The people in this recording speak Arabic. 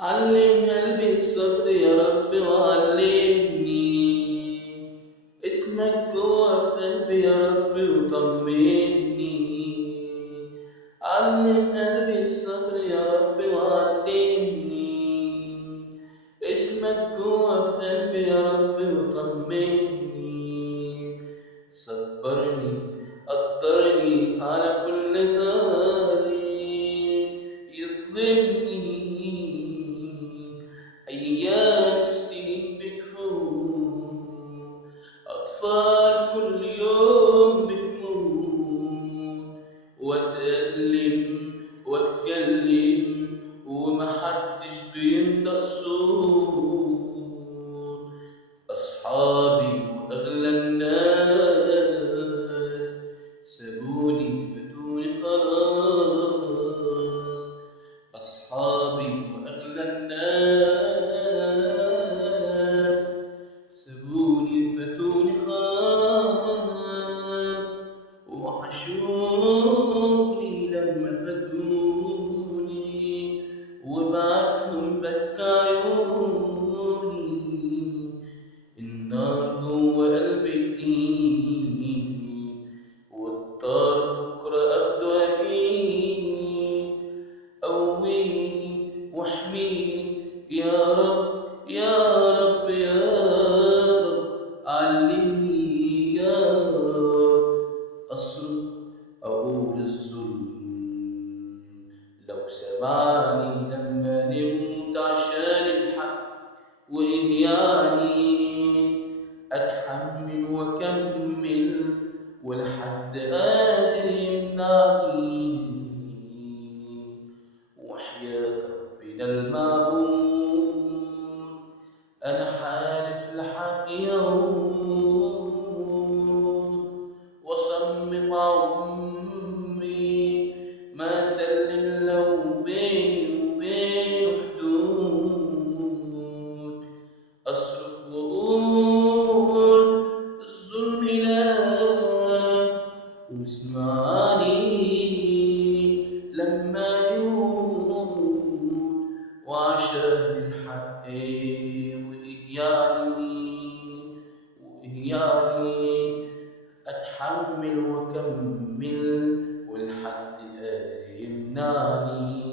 علم قلبي الصبر يا رب وعلمني اسمك جوا في قلبي يا رب وطمني. علم قلبي الصبر يا رب وعلمني اسمك جوا في قلبي يا رب وطمني. صبرني قدرني على كل ظالم يظلمني. أيام السنين بتفوت أطفال كل يوم بتموت وأتألم وأتكلم ومحدش بينطق صوت. أصحابي وأغلى الناس سابوني فاتوني خلاص. أصحابي وأغلى الناس سابوني فاتوني خلاص. وحشوني لما فاتوني وبعتهم بكى عيوني. النار جوا قلبي تقيل والطار بكرة أخده أكيد. قويني واحميني يا رب يا رب يا رب. علمني يا رب أصرخ أقول الظلم لو سمعني لما نموت عشان الحق. وإيه يعني أتحمل وأكمل والحد قادر يمنعني. وحياة ربنا المعبود أنا حالف لحق يوم وأصمم عمري ما سلم لو بيني وبينه حدود. أصرخ وأقول الظلم لا واسمعني لما يموت وعشان الحق. وإيه يعني أتحمل وأكمل والحد قادر يمنعني.